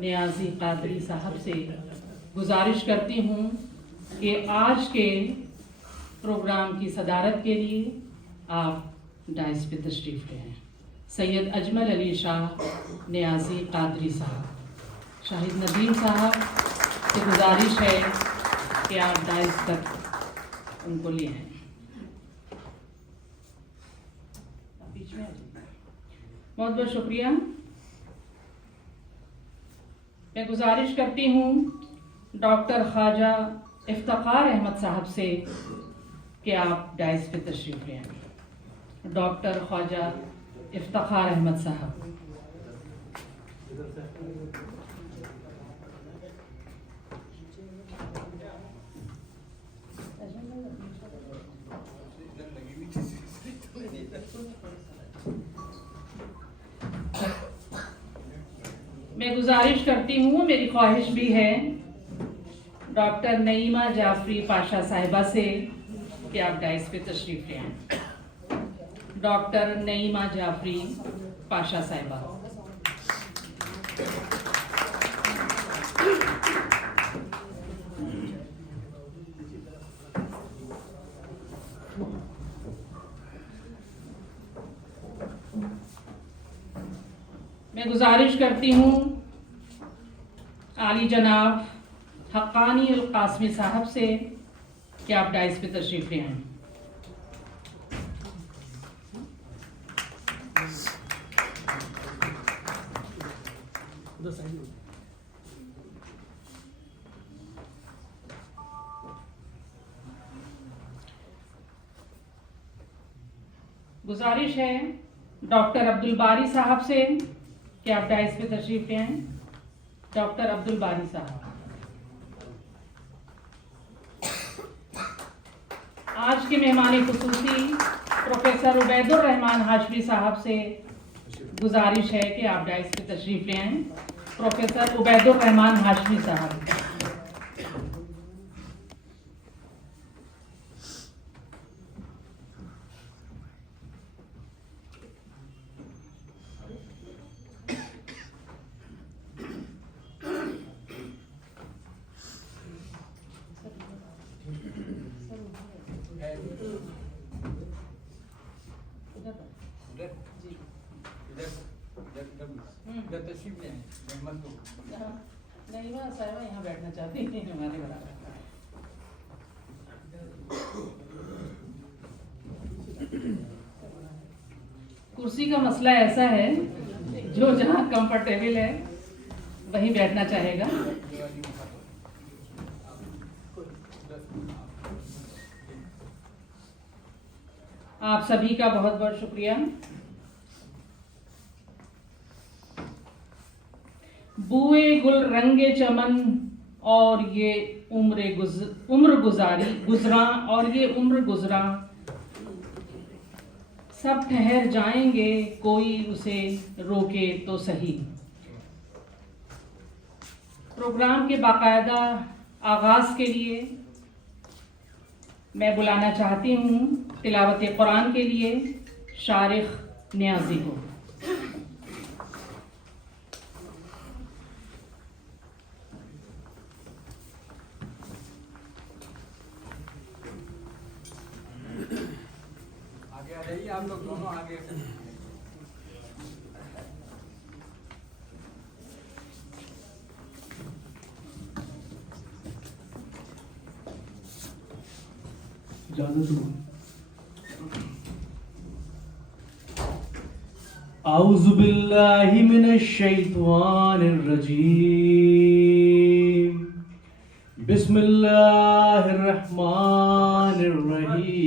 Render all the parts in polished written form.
नियाज़ी कादरी साहब से गुजारिश करती हूँ कि आज के प्रोग्राम की सदारत के लिए आप डाइस पे तशरीफ़ ले आएँ। सैयद अजमल अली शाह नियाज़ी कादरी साहब, शाहिद नदीम साहब से गुजारिश है कि आप डाइस तक उनको ले आएँ। बीच में बहुत बहुत शुक्रिया। मैं गुजारिश करती हूँ डॉक्टर ख्वाजा इफ्तिखार अहमद साहब से कि आप डाइस पे तशरीफ़ ले आएँ। डॉक्टर ख्वाजा इफ्तिखार अहमद साहब। मैं गुजारिश करती हूँ, मेरी ख्वाहिश भी है डॉक्टर नईमा जाफरी पाशा साहिबा से कि आप डाइस पे तशरीफ़ ले आएँ। डॉक्टर नईमा जाफरी पाशा साहिबा। मैं गुजारिश करती हूँ आली जनाब हक्कानी अल कासमी साहब से कि आप डाइस पे तशरीफ़ ले आएँ। गुजारिश है डॉक्टर अब्दुल बारी साहब से कि आप डाइस पे तशरीफ़ ले आएँ। डॉक्टर अब्दुल बारी साहब। आज के मेहमान खुसूसी प्रोफेसर उबैदुर रहमान हाशमी साहब से गुजारिश है कि आप डाइस पे तशरीफ़ ले आएँ। प्रोफेसर उबैदुर रहमान हाशमी साहब। नहीं वह साहिबा यहाँ बैठना चाहती हैं हमारे बराबर। कुर्सी का मसला ऐसा है, जो जहाँ कंफर्टेबल है वहीं बैठना चाहेगा। आप सभी का बहुत बहुत शुक्रिया। बुए गुल रंगे चमन और ये उम्र गुजरा और ये उम्र गुजरा, सब ठहर जाएंगे कोई उसे रोके तो सही। प्रोग्राम के बाकायदा आगाज के लिए मैं बुलाना चाहती हूँ तिलावत कुरान के लिए शारिख नियाजी को। आगे आ जाइए, आप लोग दोनों आगे। औज़ु बिल्लाहि मिनश शैतानिर रजीम। बिस्मिल्लाहिर रहमानिर रहीम।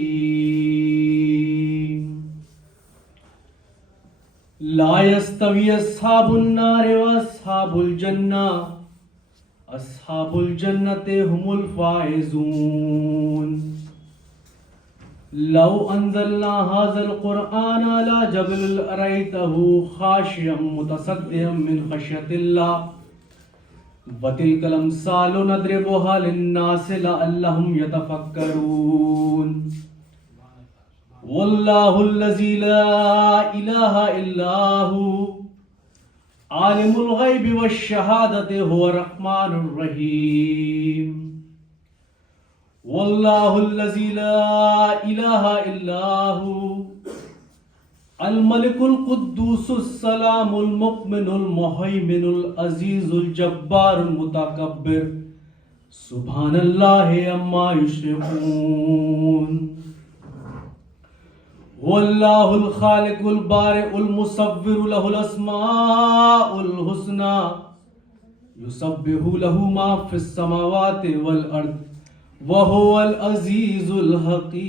ला यस्तवी अस्हाबुन नारि व अस्हाबुल जन्ना, अस्हाबुल जन्नति हुमुल फाइजून। लौ अंज़लना हाज़ल क़ुरआन अला जबल लरअयतहु ख़ाशिअम मुतसद्दिअम मिन ख़श्यतिल्लाह व तिल्कल अम्सालु नद्रिबुहा लिन्नासि लअल्लहुम यतफ़क्करून। वल्लाहुल्लज़ी ला इलाहा इल्ला हु आलिमुल गैबि वश्शहादति हुवा रहमानुर रहीम। वल्लाहुल्लज़ी ला इलाहा इल्लाहु अल मलिकुल कुद्दूसुस सलामुल मुमिनुल मुहैमिनुल अजीजुल जब्बारुल मुतकब्बिर सुब्हानल्लाहि अम्मा युश्रिकून। वल्लाहुल खालिकुल बारिउल मुसव्विरु लहुल अस्माउल हुस्ना युसब्बिहु लहु मा फिस समावाति वल अर्द व हुवल अजीजुल हकीम।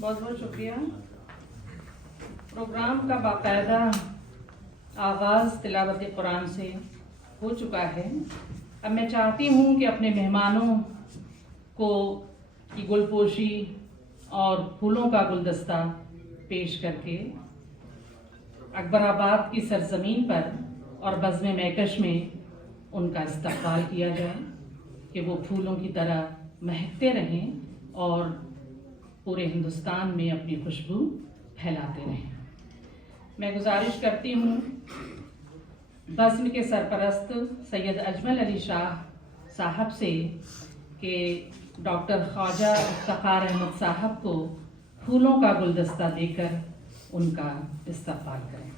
बहुत बहुत शुक्रिया। प्रोग्राम का बाकायदा आगाज़ तिलावत कुरान से हो चुका है। अब मैं चाहती हूँ कि अपने मेहमानों को की गुलपोशी और फूलों का गुलदस्ता पेश करके अकबराबाद की सरजमीन पर और बज़्म मैकश में उनका इस्तक़बाल किया जाए कि वो फूलों की तरह महकते रहें और पूरे हिंदुस्तान में अपनी खुशबू फैलाते रहें। मैं गुजारिश करती हूँ बज़्म के सरपरस्त सैयद अजमल अली शाह साहब से कि डॉक्टर ख्वाजा इफ्तिखार अहमद साहब को फूलों का गुलदस्ता देकर उनका इस्तक़बाल करें।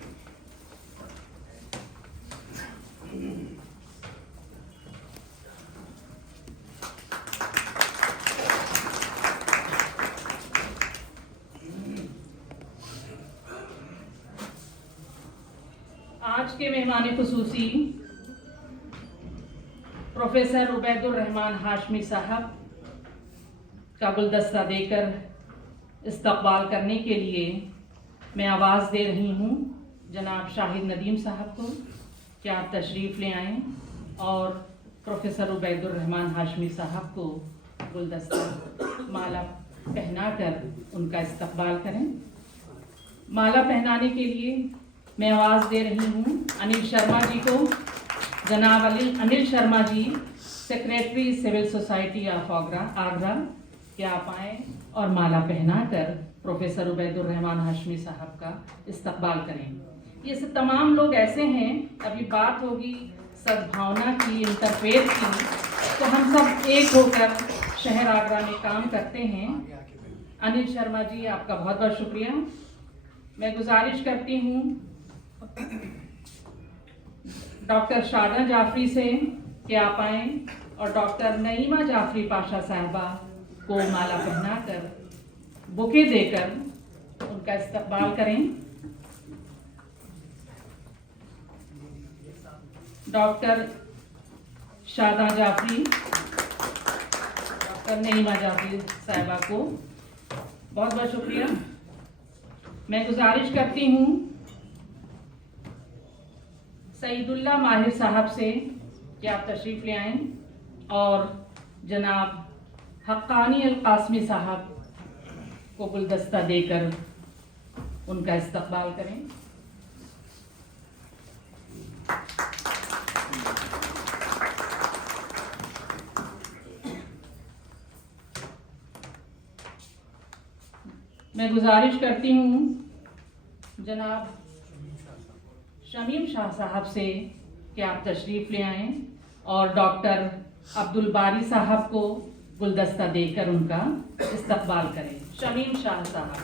आज के मेहमान खुसूसी प्रोफेसर उबैदुर रहमान हाशमी साहब का गुलदस्ता देकर इस्तक़बाल करने के लिए मैं आवाज़ दे रही हूँ जनाब शाहिद नदीम साहब को कि आप तशरीफ़ ले आएँ और प्रोफेसर उबैदुर रहमान हाशमी साहब को गुलदस्ता माला पहनाकर उनका इस्तक़बाल करें। माला पहनाने के लिए मैं आवाज़ दे रही हूँ अनिल शर्मा जी को। जनाब Anil Sharma ji, secretary civil society of Agra, कि आप आएँ और माला पहनाकर प्रोफेसर उबैदुर रहमान हाशमी साहब का इस्तक़बाल करें। ये सब तमाम लोग ऐसे हैं, अभी बात होगी सद्भावना की, इंटरफेथ की, तो हम सब एक होकर शहर आगरा में काम करते हैं। अनिल शर्मा जी, आपका बहुत बहुत शुक्रिया। मैं गुजारिश करती हूँ डॉक्टर शादा जाफरी से कि आप आएँ और डॉक्टर नईमा जाफरी पाशा साहबा को माला पहनाकर बुके देकर उनका इस्तक़बाल करें। डॉक्टर शादा जाफरी, डॉक्टर नईमा जाफरी साहबा को बहुत बहुत शुक्रिया। मैं गुजारिश करती हूँ सईदुल्ला माहिर साहब से कि आप तशरीफ़ ले आएँ और जनाब हक्कानी अल कासमी साहब को गुलदस्ता देकर उनका इस्तक़बाल करें। मैं गुजारिश करती हूँ जनाब शमीम शाह साहब से कि आप तशरीफ़ ले आएँ और डॉक्टर अब्दुल बारी साहब को गुलदस्ता देकर उनका इस्तक़बाल करें। शमीम शाह साहब।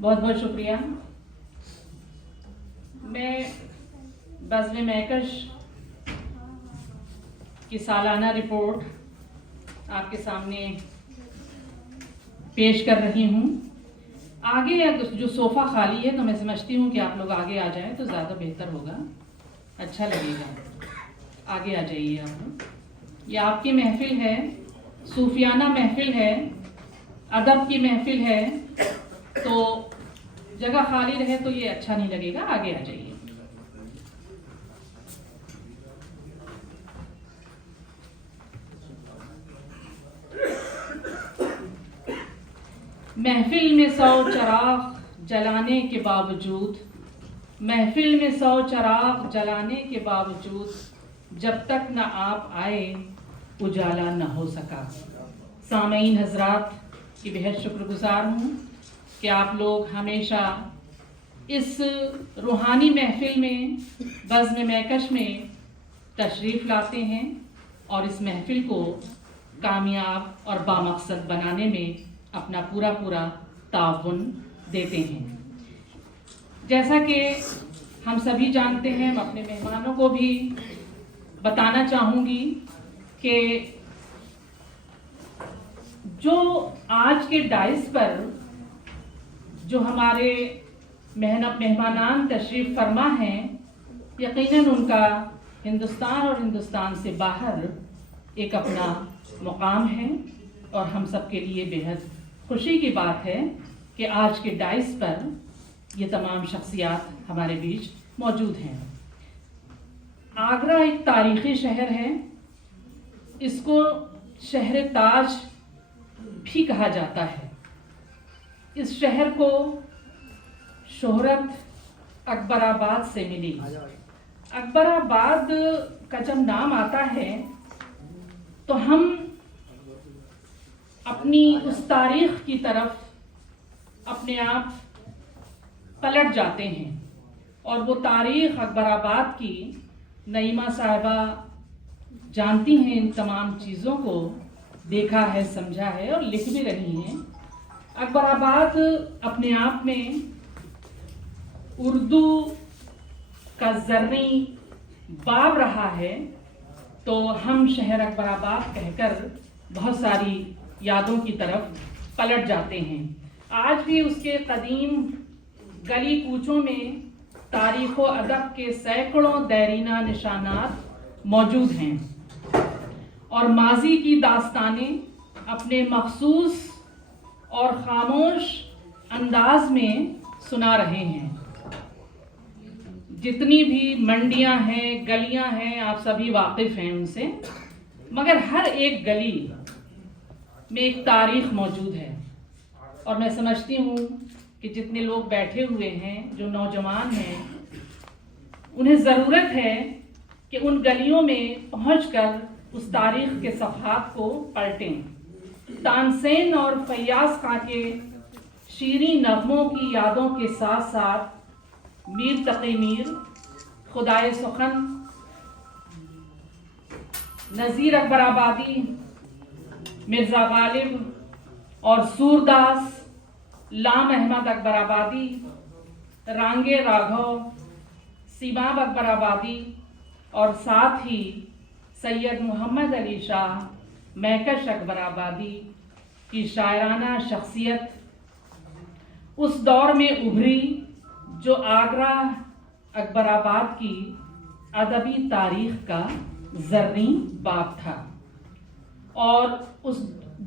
बहुत बहुत शुक्रिया। मैं बज़्म मैकश की सालाना रिपोर्ट आपके सामने पेश कर रही हूँ। आगे जो सोफ़ा खाली है तो मैं समझती हूँ कि आप लोग आगे आ जाएं तो ज़्यादा बेहतर होगा, अच्छा लगेगा। आगे आ जाइए आप लोग। ये आपकी महफ़िल है, सूफियाना महफ़िल है, अदब की महफ़िल है, तो जगह खाली रहे तो ये अच्छा नहीं लगेगा। आगे आ जाइए। महफिल में 100 चिराग जलाने के बावजूद, महफिल में 100 चिराग जलाने के बावजूद जब तक न आप आए उजाला न हो सका। सामईन हजरात की बेहद शुक्रगुजार हूँ कि आप लोग हमेशा इस रूहानी महफिल में, बज़्म महकश में तशरीफ़ लाते हैं और इस महफिल को कामयाब और बामकसद बनाने में अपना पूरा ताउन देते हैं। जैसा कि हम सभी जानते हैं, मैं अपने मेहमानों को भी बताना चाहूँगी कि जो आज के डाइस पर जो हमारे मेहमानान तशरीफ़ फरमा हैं, यकीनन उनका हिंदुस्तान और हिंदुस्तान से बाहर एक अपना मुकाम है और हम सब के लिए बेहद खुशी की बात है कि आज के डाइस पर ये तमाम शख्सियात हमारे बीच मौजूद हैं। आगरा एक तारीख़ी शहर है, इसको शहर ताज भी कहा जाता है। इस शहर को शोहरत अकबराबाद से मिली। अकबराबाद का जब नाम आता है तो हम अपनी उस तारीख की तरफ अपने आप पलट जाते हैं और वो तारीख अकबराबाद की नईमा साहिबा जानती हैं, इन तमाम चीज़ों को देखा है, समझा है और लिख भी रही हैं। अकबराबाद अपने आप में उर्दू का ज़र्री बाब रहा है, तो हम शहर अकबराबाद कहकर बहुत सारी यादों की तरफ पलट जाते हैं। आज भी उसके कदीम गली कूचों में तारीख़ व अदब के सैकड़ों दैरीना निशानात मौजूद हैं और माजी की दास्तानें अपने मखसूस और ख़ामोश अंदाज में सुना रहे हैं। जितनी भी मंडियां हैं, गलियां हैं, आप सभी वाकिफ़ हैं उनसे, मगर हर एक गली में एक तारीख़ मौजूद है और मैं समझती हूँ कि जितने लोग बैठे हुए हैं, जो नौजवान हैं, उन्हें ज़रूरत है कि उन गलियों में पहुंचकर उस तारीख़ के सफ़हात को पलटें। तानसेन और फैयाज़ खां के शीरी नग़मों की यादों के साथ साथ मीर तक़ी मीर, खुदाए सुखन, नज़ीर अकबराबादी, मिर्ज़ा गालिब और सूरदास, लाम अहमद अकबराबादी, रांगे राघव, सीबाब अकबराबादी और साथ ही सैयद मोहम्मद अली शाह, महकश अकबराबादी की शायराना शख्सियत उस दौर में उभरी जो आगरा अकबराबाद की अदबी तारीख़ का ज़र्री बाब था और उस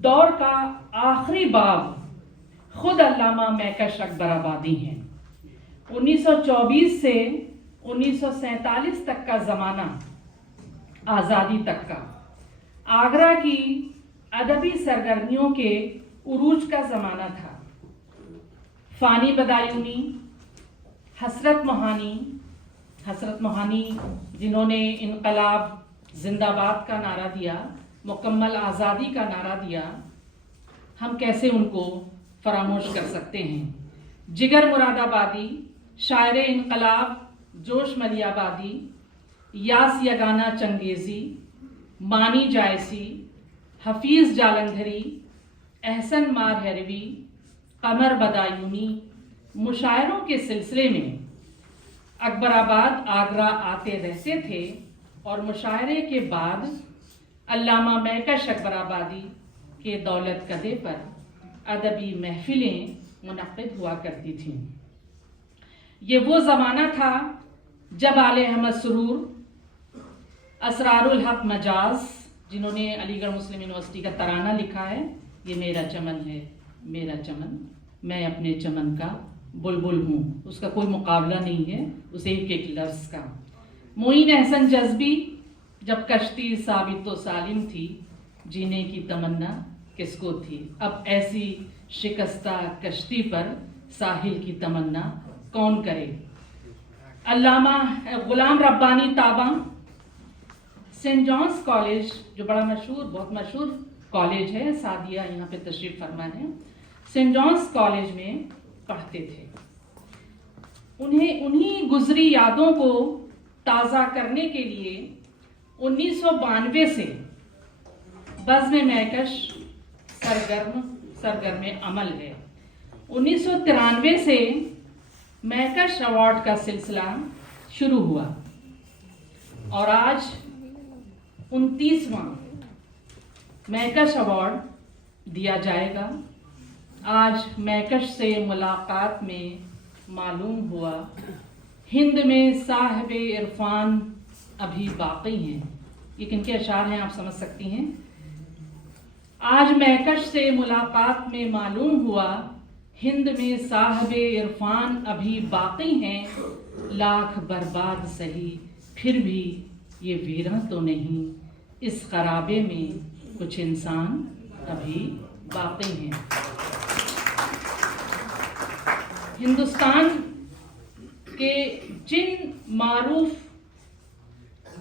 दौर का आखिरी बाब खुद अल्लामा महकश अकबराबादी हैं। 1924 से 1947 तक का ज़माना, आज़ादी तक का आगरा की अदबी सरगर्मियों के उरूज का ज़माना था। फ़ानी बदायूनी, हसरत मोहानी जिन्होंने इनकलाब जिंदाबाद का नारा दिया, मुकम्मल आज़ादी का नारा दिया, हम कैसे उनको फरामोश कर सकते हैं। जिगर मुरादाबादी, शायर इनकलाब जोश मलियाबादी, यास यगाना चंगेज़ी, मानी जायसी, हफीज़ जालंधरी, एहसन मार हरवी, कमर बदायूनी मुशायरों के सिलसिले में अकबराबाद आगरा आते रहते थे और मुशायरे के बाद अल्लामा महकश अकबराबादी के दौलत कदे पर अदबी महफिलें मुनक़्क़िद हुआ करती थीं। ये वो ज़माना था जब आले अहमद सुरूर, असरारुल हक मजाज, जिन्होंने अलीगढ़ मुस्लिम यूनिवर्सिटी का तराना लिखा है, ये मेरा चमन है मेरा चमन, मैं अपने चमन का बुलबुल हूँ, उसका कोई मुकाबला नहीं है उस एक एक लफ्ज़ का। मोइन एहसन जज्बी, जब कश्ती साबित व सालिम थी, जीने की तमन्ना किसको थी। अब ऐसी शिकस्ता कश्ती पर साहिल की तमन्ना कौन करे। अल्लामा गुलाम रब्बानी ताबा सेंट जॉन्स कॉलेज, जो बड़ा मशहूर, बहुत मशहूर कॉलेज है, सादिया यहाँ पे तशरीफ फरमा है, सेंट जॉन्स कॉलेज में पढ़ते थे। उन्हें उन्हीं गुजरी यादों को ताज़ा करने के लिए 1992 से बज़्म महकश सरगर्म अमल है। 1993 से महकश अवार्ड का सिलसिला शुरू हुआ और आज 29वां महकश अवार्ड दिया जाएगा। आज महकश से मुलाकात में मालूम हुआ हिंद में साहिब इरफान अभी बाकी हैं। ये किनके अशार हैं आप समझ सकती हैं। आज महकश से मुलाकात में मालूम हुआ हिंद में साहिब इरफान अभी बाकी हैं। लाख बर्बाद सही फिर भी ये वीरां तो नहीं, इस खराबे में कुछ इंसान अभी बाकी हैं। हिंदुस्तान के जिन मारूफ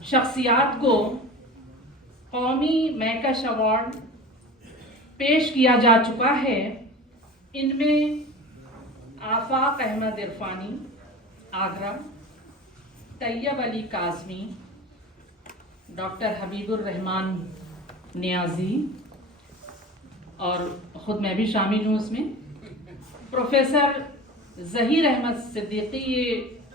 शख्सियात को कौमी महकश अवार्ड पेश किया जा चुका है, इनमें आफाक अहमद इरफानी आगरा, तैयब अली काज़मी, डॉक्टर हबीबुर रहमान नियाजी और ख़ुद मैं भी शामिल हूँ उसमें, प्रोफेसर ज़हीर अहमद सिद्दीकी। ये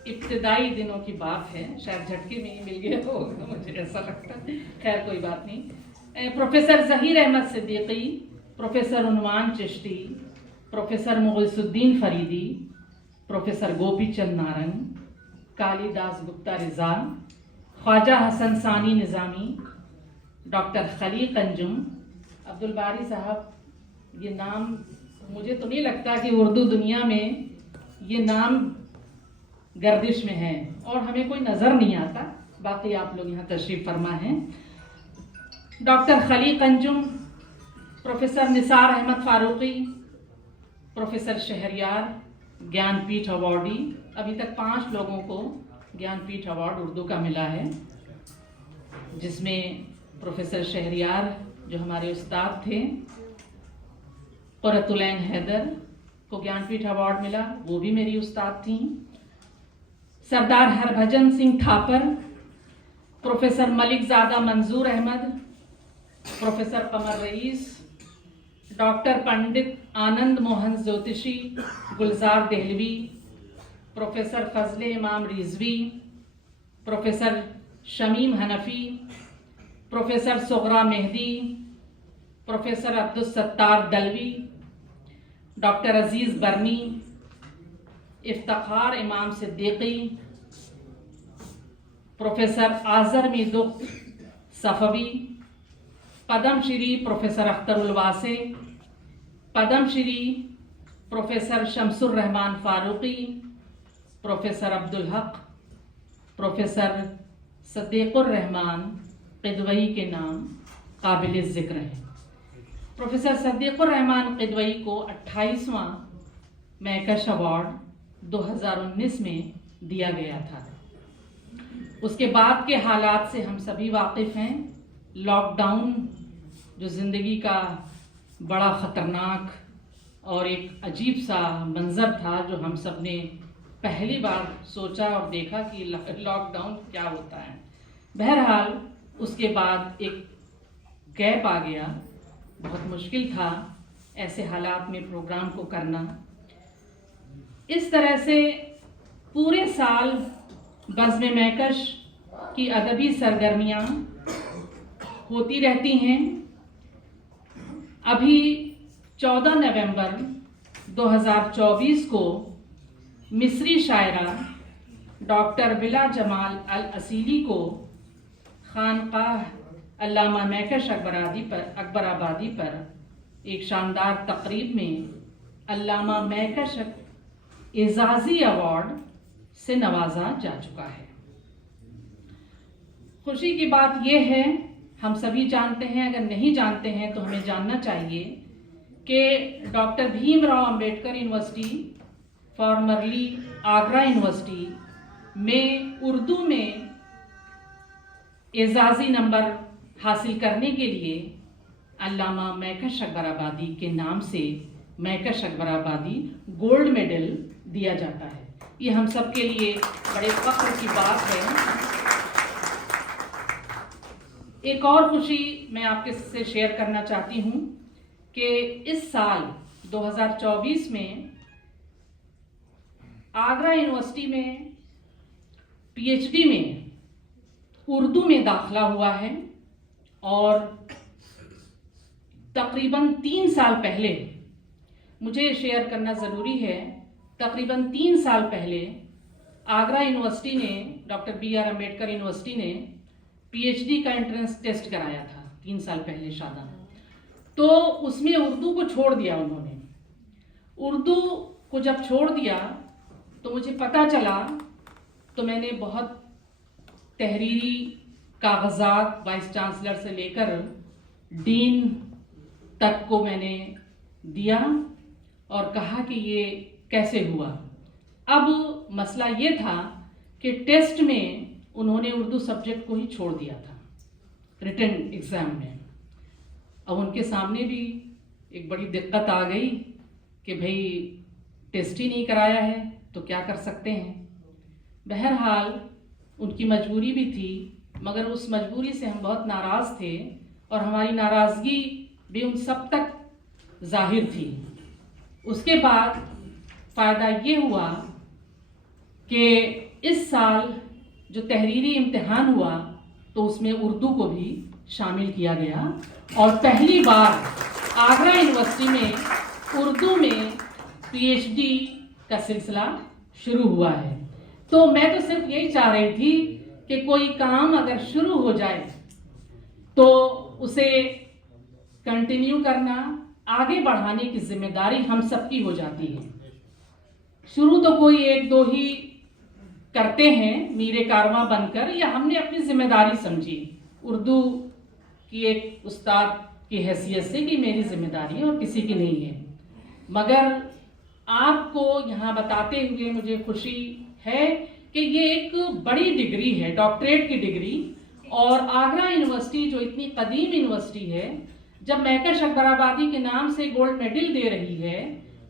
इब्तिदाई दिनों की बात है, शायद झटके में ही मिल गया हो, मुझे ऐसा लगता है, खैर कोई बात नहीं। Professor Zaheer Ahmad Siddiqui, professor Unwan Chishti, professor Mughisuddin Faridi, professor Gopichand Narang, Kalidas Gupta Riza, Khwaja Hasan Sani Nizami, doctor Khalil Anjum, Abdul Bari Sahab. ये नाम मुझे तो नहीं लगता कि उर्दू दुनिया में ये नाम गर्दिश में है और हमें कोई नज़र नहीं आता, बाकी आप लोग यहाँ तशरीफ़ फरमा हैं। Doctor Khalil Anjum, professor Nisar Ahmad Farooqui, professor Shahryar Jnanpith awardee. अभी तक 5 लोगों को ज्ञानपीठ अवार्ड उर्दू का मिला है, जिसमें प्रोफेसर शहरयार जो हमारे उस्ताद थे, क़ुर्रतुल-ऐन हैदर को ज्ञानपीठ अवार्ड मिला, वो भी मेरी उस्ताद थी। Sardar Harbhajan Singh Thapar, professor Malik Zada Manzoor Ahmad, professor Qamar Rais, doctor Pandit Anand Mohan Jyotishi Gulzar Dehlvi, professor Fazle Imam Rizvi, professor Shamim Hanfi, professor Sughra Mehdi, professor Abdul Sattar Dalvi, doctor Aziz Barni, Iftikhar Imam Siddiqui, professor Azarmidukht Safavi, Padma Shri professor Akhtarul Wasey, Padma Shri professor Shamsur Rahman Faruqi, professor Abdul Haq, professor सदीकुर Rahman Kidwai के नाम काबिल ज़िक्र हैं। प्रोफेसर सदीकुर रहमान क़िदवई को 28वां महकश अवार्ड 2019 में दिया गया था। उसके बाद के हालात से हम सभी वाकिफ़ हैं। लॉकडाउन जो ज़िंदगी का बड़ा ख़तरनाक और एक अजीब सा मंज़र था, जो हम सब ने पहली बार सोचा और देखा कि लॉकडाउन क्या होता है। बहरहाल उसके बाद एक गैप आ गया, बहुत मुश्किल था ऐसे हालात में प्रोग्राम को करना। इस तरह से पूरे साल बज़्म महकश की अदबी सरगर्मियाँ होती रहती हैं। अभी 14 नवंबर 2024 को मिस्री शायरा डॉक्टर बिला जमाल अल असीली को खानकाह अल्लामा महकश अकबराबादी पर एक शानदार तकरीब में अल्लामा महकश एजाज़ी अवार्ड से नवाजा जा चुका है। खुशी की बात यह है, हम सभी जानते हैं, अगर नहीं जानते हैं तो हमें जानना चाहिए कि doctor Bhimrao Ambedkar university, formerly Agra university में उर्दू में एजाज़ी नंबर हासिल करने के लिए अल्लामा मैकश अकबराबादी के नाम से मैकश अकबराबादी गोल्ड मेडल दिया जाता है। ये हम सब के लिए बड़े फख्र की बात है। एक और खुशी मैं आपके से शेयर करना चाहती हूँ कि इस साल 2024 में आगरा यूनिवर्सिटी में पीएचडी में उर्दू में दाखिला हुआ है और तकरीबन 3 साल पहले, मुझे शेयर करना ज़रूरी है, तकरीबन 3 साल पहले आगरा यूनिवर्सिटी ने, डॉक्टर BR अम्बेडकर यूनिवर्सिटी ने पीएचडी का एंट्रेंस टेस्ट कराया था 3 साल पहले शादा। तो उसमें उर्दू को छोड़ दिया उन्होंने। उर्दू को जब छोड़ दिया तो मुझे पता चला, तो मैंने बहुत तहरीरी कागजात वाइस चांसलर से लेकर डीन तक को मैंने दिया और कहा कि ये कैसे हुआ। अब मसला ये था कि टेस्ट में उन्होंने उर्दू सब्जेक्ट को ही छोड़ दिया था रिटन एग्ज़ाम में। अब उनके सामने भी एक बड़ी दिक्कत आ गई कि भाई टेस्ट ही नहीं कराया है तो क्या कर सकते हैं। बहरहाल उनकी मजबूरी भी थी, मगर उस मजबूरी से हम बहुत नाराज़ थे और हमारी नाराज़गी भी उन सब तक जाहिर थी। उसके बाद फ़ायदा ये हुआ कि इस साल जो तहरीरी इम्तिहान हुआ तो उसमें उर्दू को भी शामिल किया गया और पहली बार आगरा यूनिवर्सिटी में उर्दू में पीएचडी का सिलसिला शुरू हुआ है। तो मैं तो सिर्फ यही चाह रही थी कि कोई काम अगर शुरू हो जाए तो उसे कंटिन्यू करना, आगे बढ़ाने की जिम्मेदारी हम सबकी हो जाती है। शुरू तो कोई 1-2 ही करते हैं मीरे कारवां बनकर, या हमने अपनी जिम्मेदारी समझी उर्दू की एक उस्ताद की हैसियत से कि मेरी जिम्मेदारी है और किसी की नहीं है। मगर आपको यहाँ बताते हुए मुझे खुशी है कि ये एक बड़ी डिग्री है, डॉक्टरेट की डिग्री, और आगरा यूनिवर्सिटी जो इतनी कदीम यूनिवर्सिटी है, जब मैकश अकबराबादी के नाम से गोल्ड मेडल दे रही है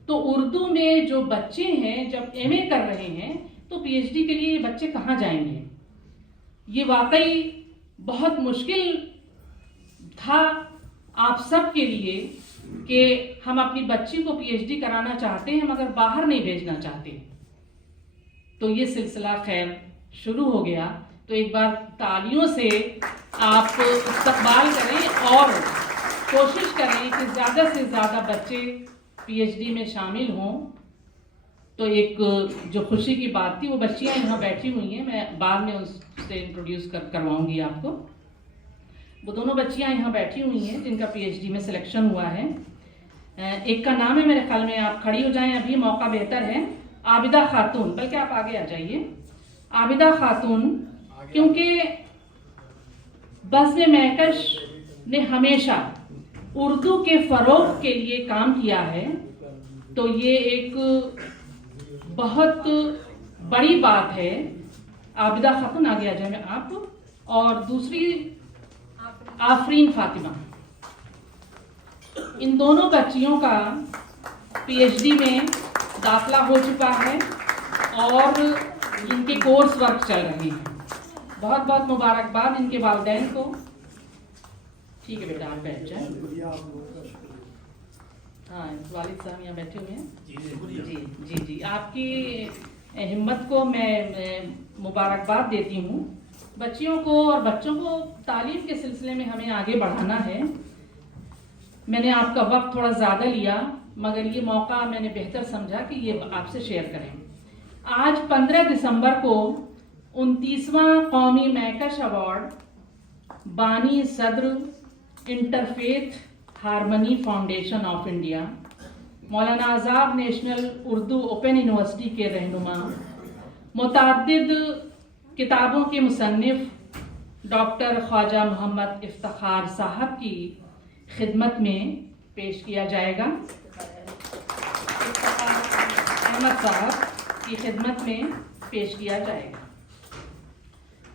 तो उर्दू में जो बच्चे हैं जब एमए कर रहे हैं तो पीएचडी के लिए बच्चे कहाँ जाएंगे। ये वाकई बहुत मुश्किल था आप सब के लिए कि हम अपनी बच्ची को पीएचडी कराना चाहते हैं मगर बाहर नहीं भेजना चाहते। तो ये सिलसिला खैर शुरू हो गया। तो एक बार तालियों से आप इस्तकबाल करें और कोशिश करें कि ज़्यादा से ज़्यादा बच्चे पीएचडी में शामिल हों। तो एक जो खुशी की बात थी, वो बच्चियां यहाँ बैठी हुई हैं, मैं बाद में उससे इंट्रोड्यूस करवाऊंगी आपको। वो दोनों बच्चियां यहाँ बैठी हुई हैं जिनका पीएचडी में सिलेक्शन हुआ है। एक का नाम है, मेरे ख्याल में आप खड़ी हो जाएं, अभी मौका बेहतर है, आबिदा खातून। बल्कि आप आगे आ जाइए, आबिदा खातून, क्योंकि बज़्म मैकश ने हमेशा उर्दू के फ़रोग़ के लिए काम किया है, तो ये एक बहुत बड़ी बात है। आबिदा खातून आगे आ जाए आप, और दूसरी आफरीन फातिमा। इन दोनों बच्चियों का पीएचडी में दाखिला हो चुका है और इनके कोर्स वर्क चल रहे हैं। बहुत बहुत मुबारकबाद इनके वालिदैन को। ठीक है बेटा, आप बैठ जाएं। हाँ, वालिद साहब यहाँ बैठे हुए हैं। जी जी जी, आपकी हिम्मत को मैं मुबारकबाद देती हूँ। बच्चियों को और बच्चों को तालीम के सिलसिले में हमें आगे बढ़ाना है। मैंने आपका वक्त थोड़ा ज़्यादा लिया, मगर ये मौका मैंने बेहतर समझा कि ये आपसे शेयर करें। आज 15 दिसंबर को 29वां कौमी मैकश अवार्ड बानी सदर interfaith harmony foundation of India, Maulana Azad national Urdu open university के रहनुमा, मुतअद्दिद किताबों के मुसन्निफ डॉक्टर ख्वाजा मोहम्मद इफ्तिखार साहब की खिदमत में पेश किया जाएगा। अहमद साहब की खिदमत में पेश किया जाएगा।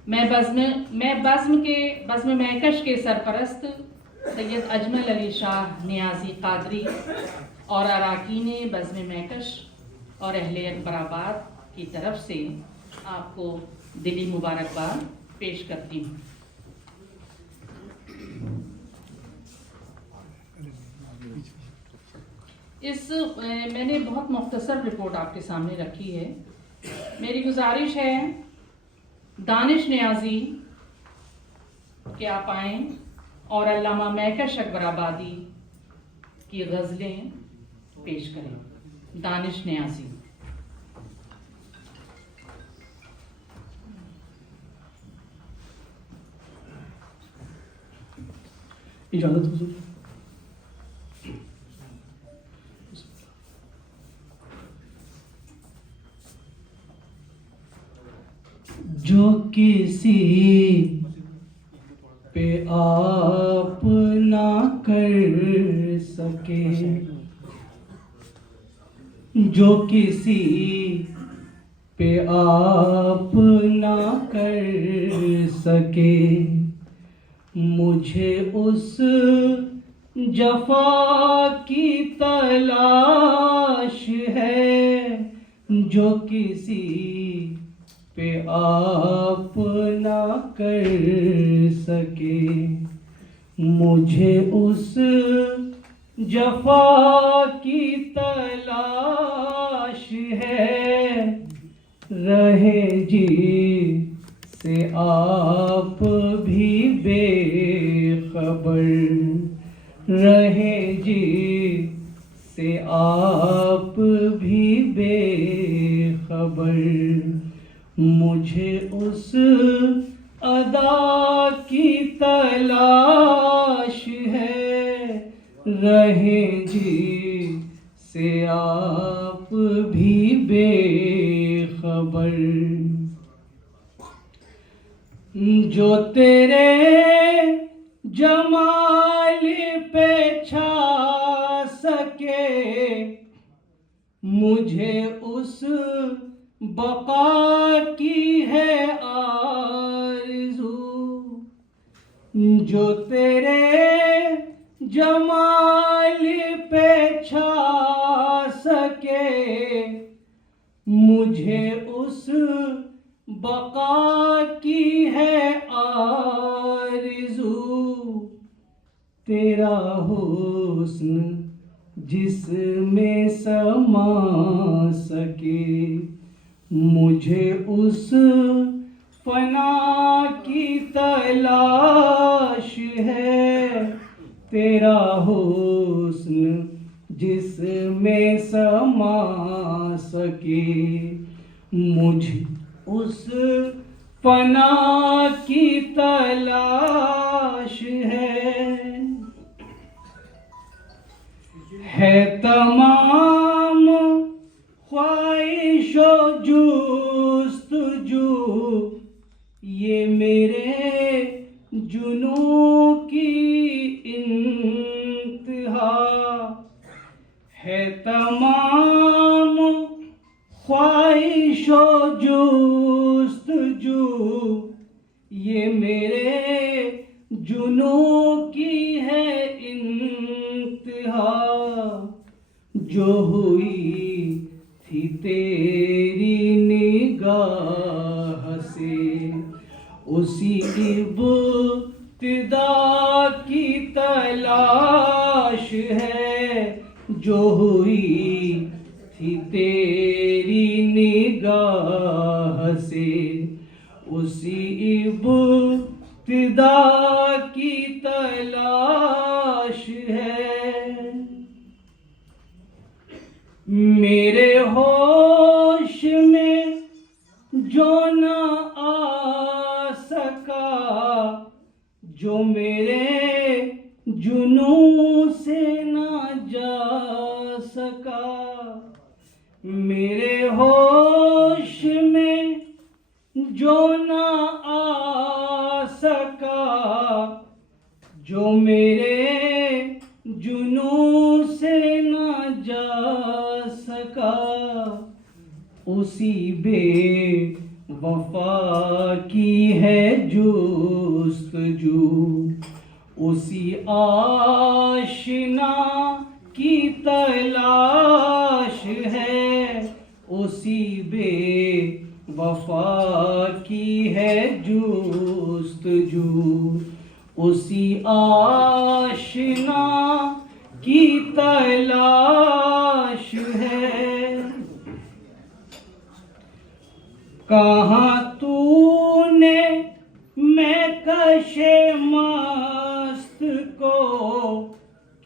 मैं बज़्म महकश के सरपरस्त सैयद अजमल अली शाह नियाज़ी कादरी और अरकान बज़्म महकश और अहले अकबराबाद की तरफ से आपको दिली मुबारकबाद पेश करती हूँ। मैंने बहुत मुख्तसर रिपोर्ट आपके सामने रखी है। मेरी गुजारिश है दानिश नियाज़ी कि आप आएँ और अल्लामा महकश अकबराबादी की गज़लें पेश करें। दानिश नियाज़ी। इजाज़त हुजूर। जो किसी पे आप ना कर सके, जो किसी पे आप ना कर सके, मुझे उस जफा की तलाश है जो किसी पे आप ना कर सके। मुझे उस जफा की तलाश है, रहे जी से आप भी बेखबर, रहे जी से आप भी बेखबर। मुझे उस अदा की तलाश है, रहे जी से आप भी बेखबर। जो तेरे जमाल पे छा सके, मुझे उस बका की है आरज़ू। जो तेरे जमाल पे छा सके, मुझे उस बका की है आरज़ू। तेरा हुस्न जिसमें समा सके, मुझे उस फना की तलाश है। तेरा हुस्न जिसमें समा सके, मुझे उस फना की तलाश है तमाम ख्वाहिशो जुस्तजू ये मेरे जुनू की इंतहा है। तमाम ख्वाहिशो जुस्तजू ये मेरे जुनू की है इंतहा। जो हुई थी तेरी निगाह से, उसी इब्तिदा की तलाश है। जो हुई थी तेरी निगाह से, उसी इब्तिदा की तलाश है। मेरे होश में जो न आ सका, जो मेरे जुनू से न जा सका। मेरे होश में जो न आ सका, जो मेरे जुनू उसी बेवफा की है जुस्तजू, उसी आशिना की तलाश है, उसी बेवफा की है जुस्तजू, उसी आशिना की तलाश है। कहाँ तूने मैं कशे मस्त को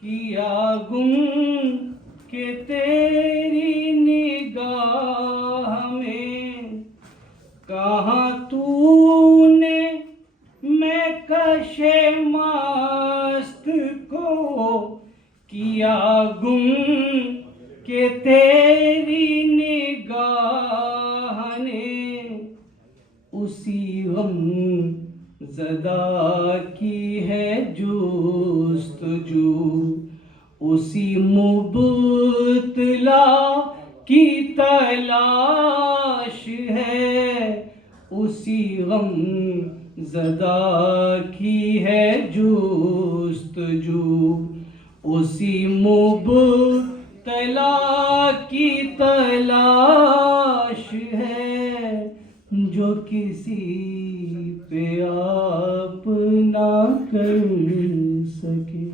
किया गुम के तेरी निगाह में, कहाँ तूने मैं कशे मस्त को किया गुम के तेरी निगाह ने, उसी गम ज़दा की है जुस्तजू, उसी मुबतला की तलाश है, उसी गम ज़दा की है जुस्तजू, उसी मुबतला की तलाश है, जो किसी पे आप ना कर सके।